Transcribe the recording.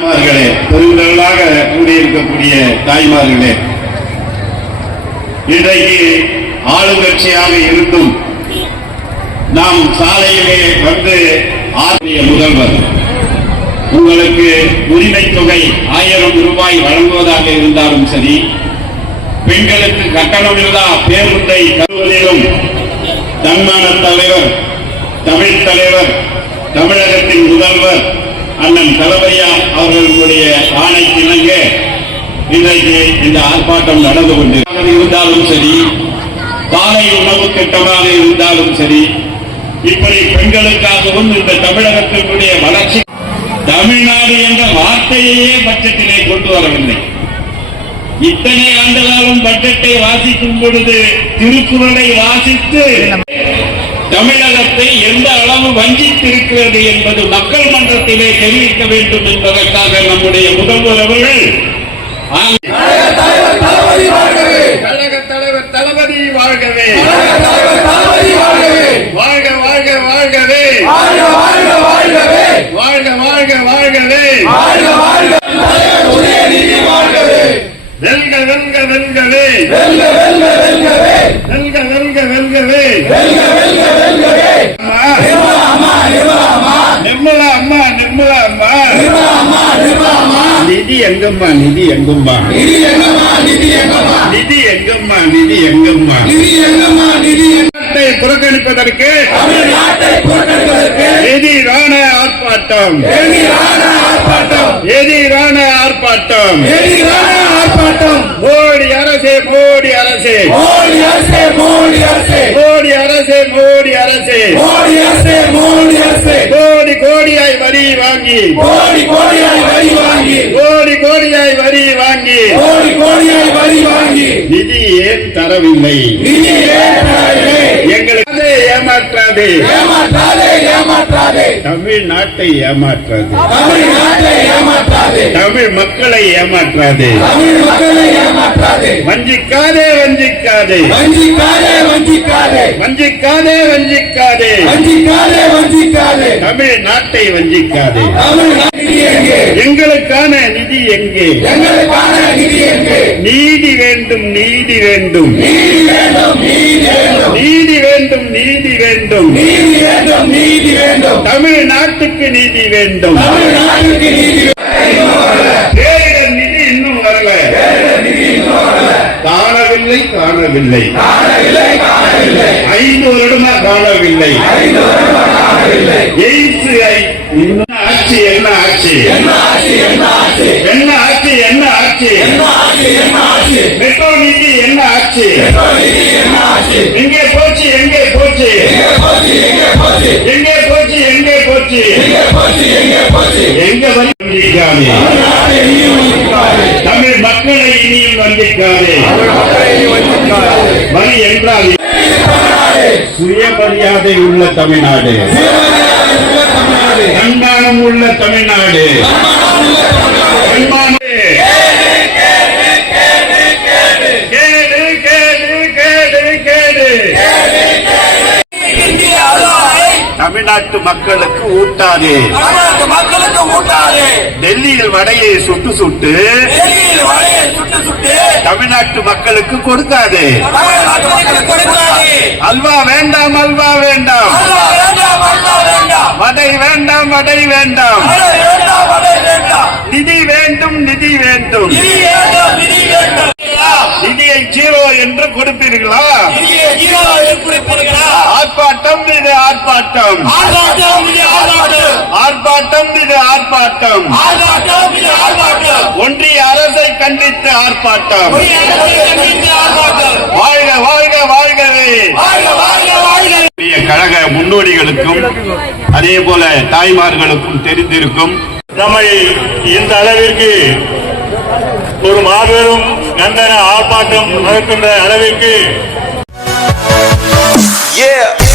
தாய்மார்களே பெருந்தர்களாக கூடியிருக்கக்கூடிய தாய்மார்களே இன்றைக்கு ஆளுங்கட்சியாக இருந்தும் நாம் சாலையிலே வந்து ஆற்றிய முதல்வர். உங்களுக்கு உரிமை தொகை ஆயிரம் ரூபாய் வழங்குவதாக இருந்தாலும் சரி பெண்களுக்கு கட்டணமில்லா பேருந்தை தருவதிலும் தன்மான தலைவர் தமிழ் தலைவர் தமிழகத்தின் முதல்வர் அண்ணன் தளபதியா அவர்களுடைய ஆணைக்கிணங்க இன்றைக்கு இந்த ஆர்ப்பாட்டம் நடந்து கொண்டு இருந்தாலும் சரி காலை உணவு திட்டமாக இருந்தாலும் சரி இப்படி பெண்களுக்காகவும் இந்த தமிழகத்தினுடைய வளர்ச்சி தமிழ்நாடு என்ற வார்த்தையையே பட்ஜெட்டிலே கொண்டு வரவில்லை. இத்தனை ஆண்டுகாலம் பட்ஜெட்டை வாசிக்கும் பொழுது திருக்குறளை வாசித்து தமிழகத்தை எந்த அளவு வஞ்சித்திருக்கிறது என்பது மக்கள் மன்றத்திலே தெரிவிக்க வேண்டும் என்பதற்காக நம்முடைய முதல்வர் அவர்கள் கழக தலைவர் தளபதி வாழ்கவே. வாழ்க வாழ்க வாழ்கவே. வாழ்க வாழ்க வாழ்கவே. வெல்க வெல்க வெல்கவே. வெல்க வெல்க வெல்கவே. அம்மா. அம்மா நிதி எங்கம்மா நிதி எங்கம்மா நிதி எங்கம்மா நிதி எங்கம்மா நாட்டை புறக்கணிப்பதற்கு எதிரான ஆர்ப்பாட்டம். எதிரான ஆர்ப்பாட்டம். மோடி அரசே மோடி அரசே. மோடி அரசே மோடி அரசே. கோடி கோடியாய் வரி வாங்கி கோடி கோடியாய் வரி வாங்கி. கோடி கோடியாய் வரி வாங்கி. கோடி கோடியாய் வரி வாங்கி. நிதி ஏன் தரவில்லை. நிதி எங்களுக்கு ஏமாற்றாதே. ஏமாற்றாதே ஏமாற்றாதே. தமிழ்நாட்டை ஏமாற்றாது. தமிழ்நாட்டை ஏமாற்றாதே. தமிழ் மக்களை ஏமாற்றாதே. தமிழ் மக்களை ஏமாற்றாதே. வஞ்சிக்காதே வஞ்சிக்காதே. வஞ்சிக்காதே வஞ்சிக்காதே. வஞ்சிக்காதே வஞ்சிக்காதே. வஞ்சிக்காதே வஞ்சிக்காதே. தமிழ்நாட்டை வஞ்சிக்காதே. தமிழ்நாட்டு எங்கு? நீதி வேண்டும் நீதி வேண்டும். நீதி வேண்டும் நீதி வேண்டும். நீதி வேண்டும் தமிழ்நாட்டுக்கு நீதி வேண்டும். நிதி இன்னும் வரல. காணவில்லை காணவில்லை. ஐந்து வருடமா காணவில்லை. எய்த்து ஆட்சி? என்ன ஆட்சி என்ன ஆட்சி? மெட்ரோ என்ன ஆச்சு? எங்கே போச்சு எங்கே போச்சு? எங்கே போச்சு எங்கே போச்சு? எங்க வந்திருக்காது? தமிழ் மக்களை இனியும் வந்திருக்காது? வரி என்றால் சுயமரியாதை உள்ள தமிழ்நாடு. சன்மானம் உள்ள தமிழ்நாடு. மக்களுக்கு ஊட்டாதே. டெல்லியில் வடையை சுட்டு சுட்டு தமிழ்நாட்டு மக்களுக்கு கொடுக்காதே. அல்வா வேண்டாம் அல்வா வேண்டாம். வடை வேண்டாம் வடை வேண்டாம். நிதி வேண்டும் நிதி வேண்டும். நிதியை ஜீரோ என்று கொடுப்பீர்களா? ஆர்ப்பாட்டம் இது ஆர்ப்பாட்டம். ஆர்ப்பாட்டம் இது ஆர்ப்பாட்டம். ஒன்றிய அரசை கண்டித்து ஆர்ப்பாட்டம். வாழ்க வாழ்க வாழ்கவே. வாழ்க வாழ்க வாழ்க. பெரிய கழக முன்னோடிகளுக்கும் அதே போல தாய்மார்களுக்கும் தெரிந்திருக்கும் நம்மை இந்த அளவிற்கு ஒரு மாபெரும் கண்டன ஆர்ப்பாட்டம் நடக்கின்ற அளவிற்கு Yeah.